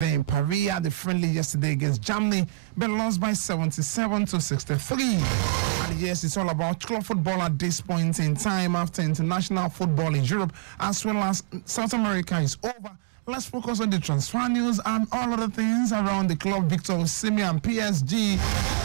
In Paris had the friendly yesterday against Germany, but lost by 77 to 63. And yes, it's all about club football at this point in time after international football in Europe as well as South America is over. Let's focus on the transfer news and all other things around the club. Victor Osimhen and PSG.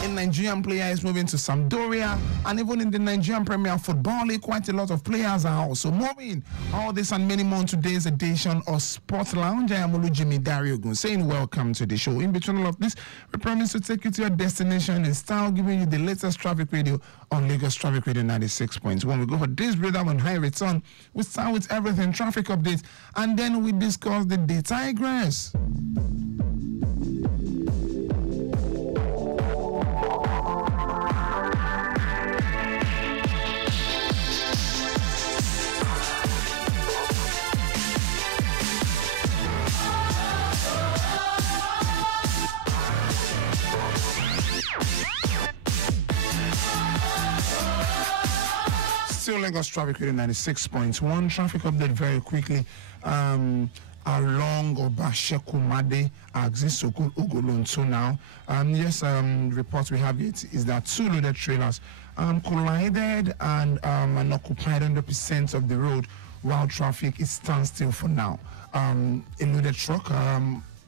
A Nigerian player is moving to Sampdoria, and even in the Nigerian Premier Football League, quite a lot of players are also moving. All this and many more in today's edition of Sports Lounge. I am Olujimi Dare-Ogun saying welcome to the show. In between all of this, we promise to take you to your destination in style, giving you the latest traffic radio on Lagos Traffic Radio 96.1. We go for this brother when high return. We start with everything traffic updates, and then we discuss the Tigress. Still Lagos Traffic Radio 96.1. Traffic update very quickly. Along Obashekumade Axisokun Ugolonto now. Report we have it is that two loaded trailers collided and occupied 100% of the road while traffic is standstill for now. A loaded truck,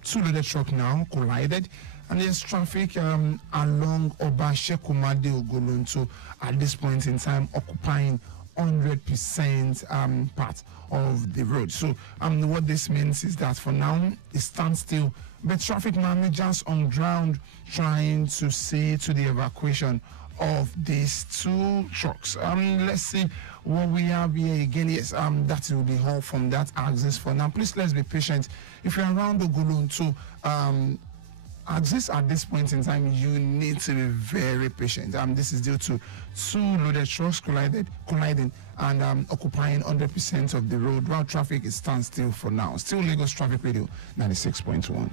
two loaded truck now collided, and there's traffic along Obashekumade Ugolonto at this point in time occupying 100% part of the road. So what this means is that for now it stands still, but traffic managers on ground trying to see to the evacuation of these two trucks. Let's see what we have here again. Yes, that will be all from that axis for now. Please let's be patient. If you're around Ogolonto, at this point in time, you need to be very patient. This is due to two loaded trucks colliding and occupying 100% of the road while traffic is standstill for now. Still Lagos Traffic Radio 96.1.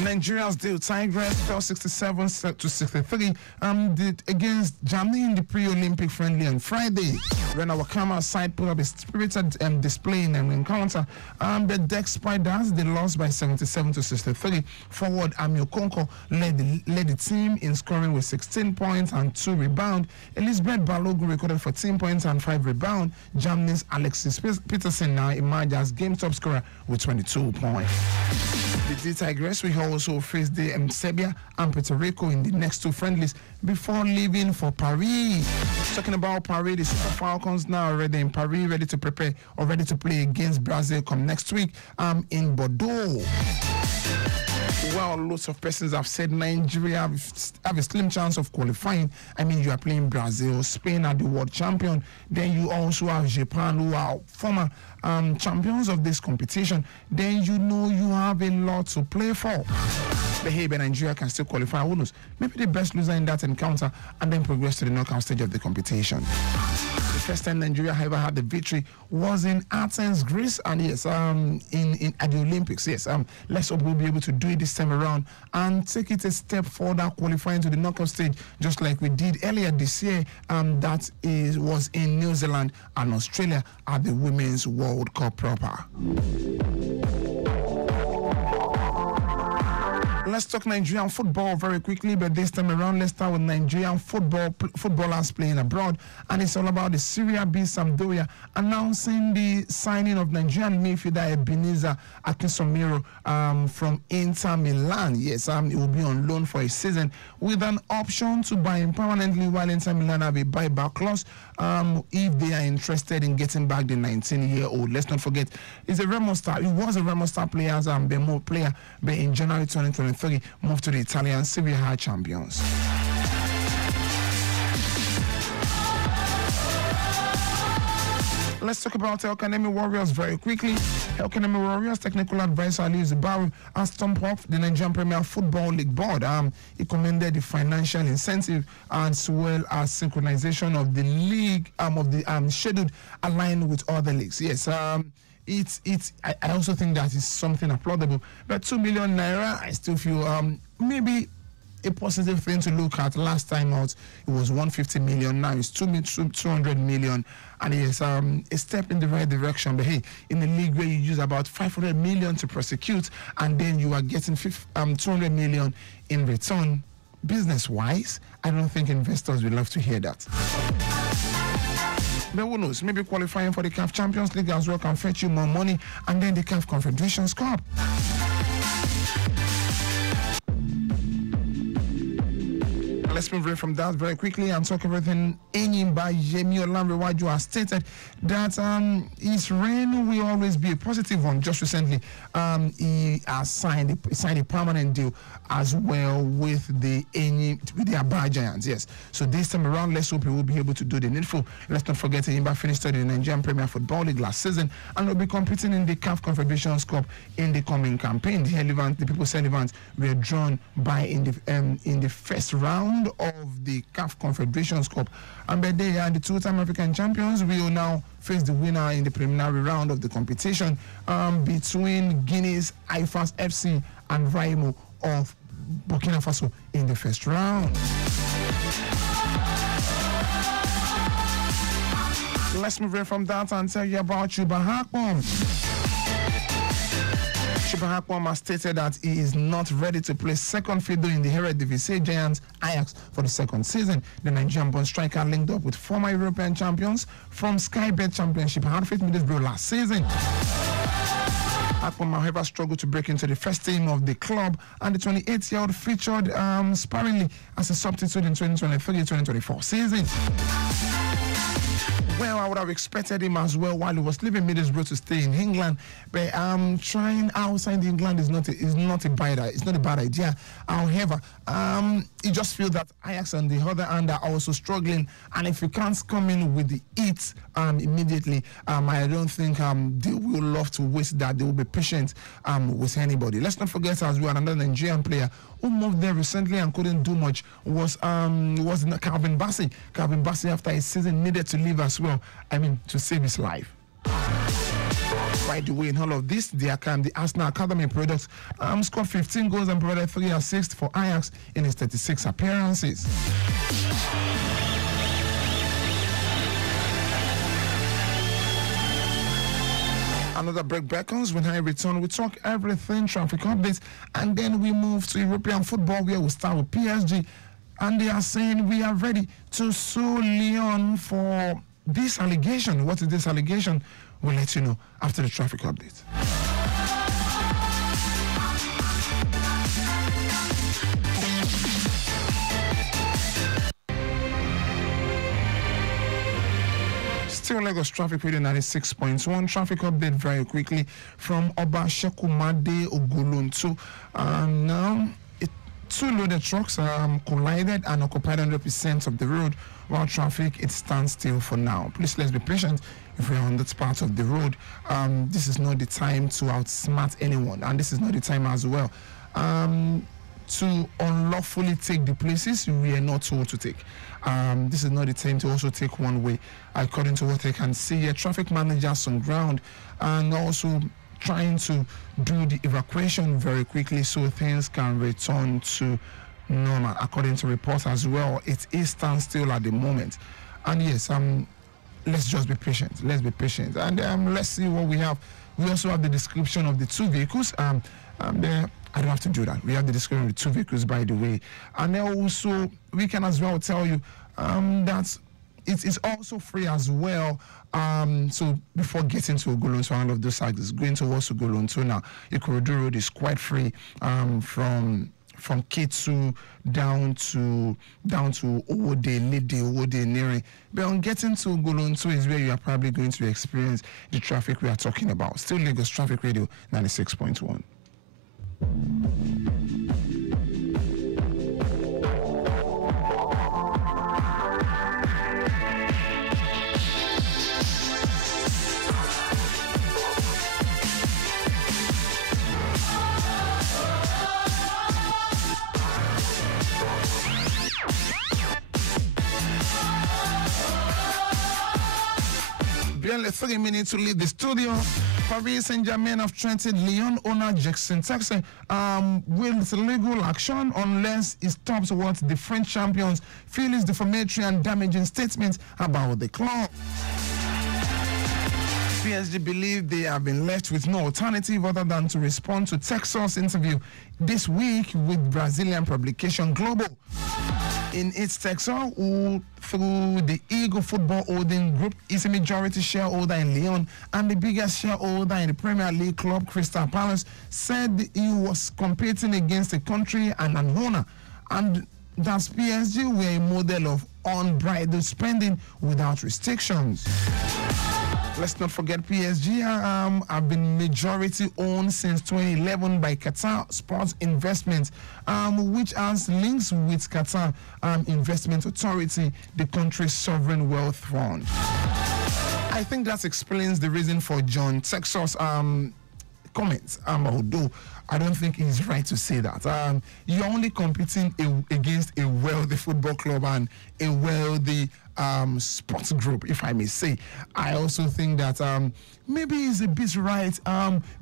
Nigeria's deal Tigress fell 67 to 63 against Germany in the pre-Olympic friendly on Friday. When our camera side put up a spirited display in an encounter, the Deck Spiders they lost by 77 to 63. Forward Ami Okonkwo led the team in scoring with 16 points and 2 rebounds. Elizabeth Balogun recorded 14 points and 5 rebounds. Germany's Alexis Peterson now emerged as game top scorer with 22 points. The Tigress will also face the Serbia and Puerto Rico in the next two friendlies before leaving for Paris. Talking about Paris, the Super Falcons now already in Paris, ready to prepare or ready to play against Brazil come next week in Bordeaux. Well, lots of persons have said Nigeria have a slim chance of qualifying. I mean, you are playing Brazil, Spain are the world champion. Then you also have Japan, who are former champions of this competition. Then you know you have a lot to play for. But hey, Nigeria can still qualify. Who knows? Maybe the best loser in that encounter and then progress to the knockout stage of the competition. The first time Nigeria ever had the victory was in Athens, Greece, and yes, at the Olympics. Yes, let's hope we'll be able to do it this time around and take it a step further, qualifying to the knockout stage, just like we did earlier this year. Was in New Zealand and Australia at the Women's World Cup proper. Let's talk Nigerian football very quickly, but this time around, let's start with Nigerian footballers playing abroad, and it's all about the Serie B Sampdoria announcing the signing of Nigerian midfielder Ebenezer Akinsomiro from Inter Milan. Yes, it will be on loan for a season with an option to buy him permanently, while Inter Milan have a buyback clause if they are interested in getting back the 19-year-old. Let's not forget, he's a Remo star. He was a Remo star player as a Bemo player, but in January 2023 moved to the Italian Serie A champions. Let's talk about El Kanemi Warriors very quickly. El Kanemi Warriors technical advisor Ali Zubaru has stumped off the Nigerian Premier Football League board. He commended the financial incentive as well as synchronization of the league of the schedule aligned with other leagues. Yes, I also think that is something applaudable. But 2 million naira, I still feel maybe a positive thing to look at. Last time out, it was 150 million. Now it's 200 million, and it's a step in the right direction. But hey, in a league where you use about 500 million to prosecute, and then you are getting 200 million in return, business-wise, I don't think investors will love to hear that. But who knows? Maybe qualifying for the CAF Champions League as well can fetch you more money, and then the CAF Confederations Cup. Let's move away from that very quickly and talk everything. Enyimba Yemi Olanrewaju has stated that his reign will always be a positive one. Just recently, he has signed a permanent deal as well with the Aba Giants. Yes. So this time around, let's hope he will be able to do the needful. Let's not forget Enyimba finished in the Nigerian Premier Football League last season and will be competing in the CAF Confederations Cup in the coming campaign. The People's Elephants were drawn by in the first round of the CAF Confederations Cup, and by they are the two-time African champions. We will now face the winner in the preliminary round of the competition between Guinea's IFAS FC and Raimo of Burkina Faso in the first round. Let's move away from that and tell you about Chuba Hakpom. Chuba Hakpom has stated that he is not ready to play second fiddle in the Eredivisie Giants Ajax for the second season. The Nigerian-born striker linked up with former European champions from Sky Bet Championship Hartford Middlesbrough last season. Hakpom, however, struggled to break into the first team of the club, and the 28-year-old featured sparingly as a substitute in 2023-2024 season. Well, I would have expected him as well while he was leaving Middlesbrough to stay in England, but trying outside England is not a bad idea. However, you just feel that Ajax on the other hand are also struggling, and if you can't come in with the hits immediately, I don't think they will love to waste that. They will be patient with anybody. Let's not forget as well another Nigerian player who moved there recently and couldn't do much was Calvin Bassey. Calvin Bassey, after his season, needed to leave as well. To save his life. By the way, in all of this, the Arsenal Academy products scored 15 goals and provided 3 assists for Ajax in his 36 appearances. Another break beckons. When I return, we talk everything traffic updates, and then we move to European football, where we start with PSG, and they are saying we are ready to sue Lyon for this allegation. What is this allegation? We'll let you know after the traffic update. Still Lagos Traffic Radio 96.1. Traffic update very quickly from Obasheku Dare Ogulonto. Now, two loaded trucks collided and occupied 100% of the road, while traffic it stands still for now. Please, let's be patient if we're on that part of the road. This is not the time to outsmart anyone, and this is not the time as well to unlawfully take the places we are not told to take. This is not the time to also take one way. According to what I can see here, traffic managers on ground and also trying to do the evacuation very quickly so things can return to normal. According to reports as well, it is standstill at the moment. And yes, let's just be patient. Let's be patient. And let's see what we have. We also have the description of the two vehicles. I don't have to do that. We have the description of the two vehicles, by the way. And then also, we can as well tell you that it is also free as well. So before getting to Ogolonto, all of those sites going towards Ogolonto now, Ikorodu Road is quite free from K2 down to Owode, Lede, Owode, Nere. But on getting to Ogolonto is where you are probably going to experience the traffic we are talking about. Still Lagos Traffic Radio 96.1. Barely 3 minutes to leave the studio. Paris Saint-Germain have threatened Lyon owner Jackson Texan with legal action unless it stops what the French champions feel is defamatory and damaging statements about the club. PSG believe they have been left with no alternative other than to respond to Texas' interview this week with Brazilian publication Globo. In its Texas, who through the Eagle Football Holding Group is a majority shareholder in Lyon and the biggest shareholder in the Premier League club Crystal Palace, said he was competing against a country and an owner, and that PSG were a model of unbridled spending without restrictions. Let's not forget PSG have been majority owned since 2011 by Qatar Sports Investment, which has links with Qatar Investment Authority, the country's sovereign wealth fund. I think that explains the reason for John Texas comments, although I don't think it's right to say that. You're only competing against a wealthy football club and a wealthy sports group, if I may say. I also think that maybe it's a bit right,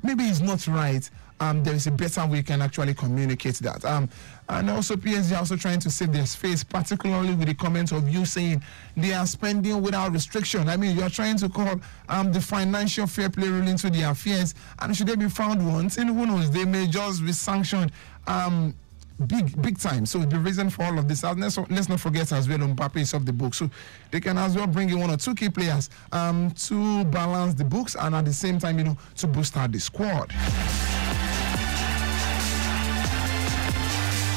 maybe it's not right. There is a better way we can actually communicate that. And also PSG also trying to save their face, particularly with the comment of you saying they are spending without restriction. I mean, you are trying to call the financial fair play rule into their affairs, and should they be found wanting, who knows, they may just be sanctioned big time. So the reason for all of this, let's not forget as well, Mbappe is off the book, so they can as well bring in one or two key players to balance the books and at the same time, to boost out the squad.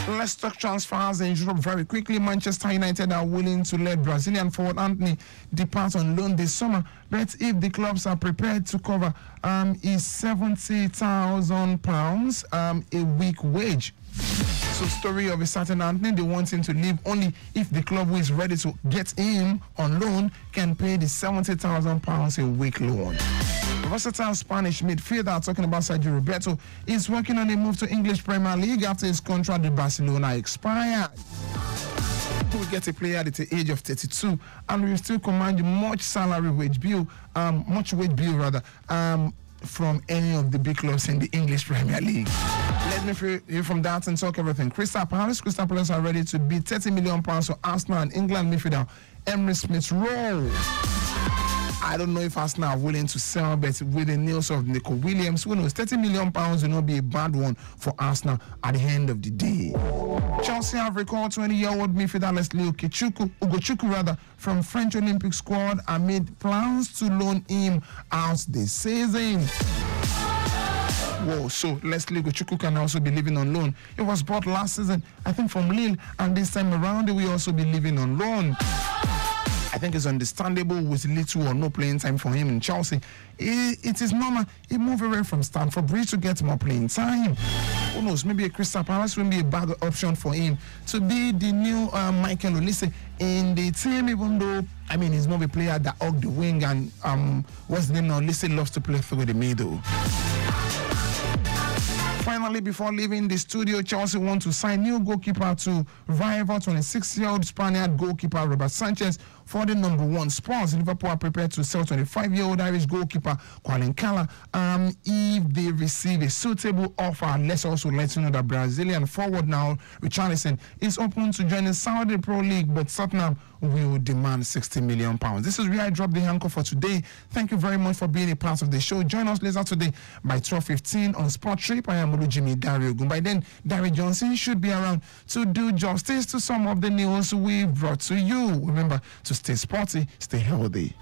Let's talk transfers in Europe very quickly. Manchester United are willing to let Brazilian forward Anthony depart on loan this summer, but if the clubs are prepared to cover his £70,000 a week wage. So story of a certain Anthony, they want him to leave only if the club who is ready to get him on loan can pay the £70,000 a week loan. Versatile Spanish midfielder, talking about Sergio Roberto, is working on a move to English Premier League after his contract with Barcelona expired. We get a player at the age of 32 and will still command much wage bill from any of the big clubs in the English Premier League. Let me hear from that and talk everything. Crystal Palace are ready to bid £30 million for Arsenal and England midfielder Emre Smith-Rowe. I don't know if Arsenal are willing to sell, but with the news of Nico Williams, who knows, £30 million will not be a bad one for Arsenal at the end of the day. Chelsea have recalled 20-year-old midfielder Leslie Ugochukwu from French Olympic squad amid plans to loan him out this season. Whoa, so Leslie Ugochukwu can also be living on loan. He was bought last season, I think, from Lille, and this time around he will also be living on loan. I think it's understandable with little or no playing time for him in Chelsea. It is normal. He moved away from Stamford Bridge to get more playing time. Who knows, maybe a Crystal Palace will be a bad option for him to be the new Michael Olise in the team, even though, I mean, he's not a player that hugged the wing and what's the name now? Olise loves to play through the middle. Finally, before leaving the studio, Chelsea want to sign new goalkeeper to rival 26-year-old Spaniard goalkeeper Robert Sanchez for the number one spot. Liverpool are prepared to sell 25-year-old Irish goalkeeper Colin Kala if they receive a suitable offer. Let's also let you know that Brazilian forward now, Richarlison, is open to joining Saudi Pro League, but Tottenham will demand £60 million. This is where I drop the anchor for today. Thank you very much for being a part of the show. Join us later today by 12:15 on Sport Trip. I am Olujimi Dare-Ogun. By then, Darry Johnson should be around to do justice to some of the news we brought to you. Remember to stay sporty, stay healthy.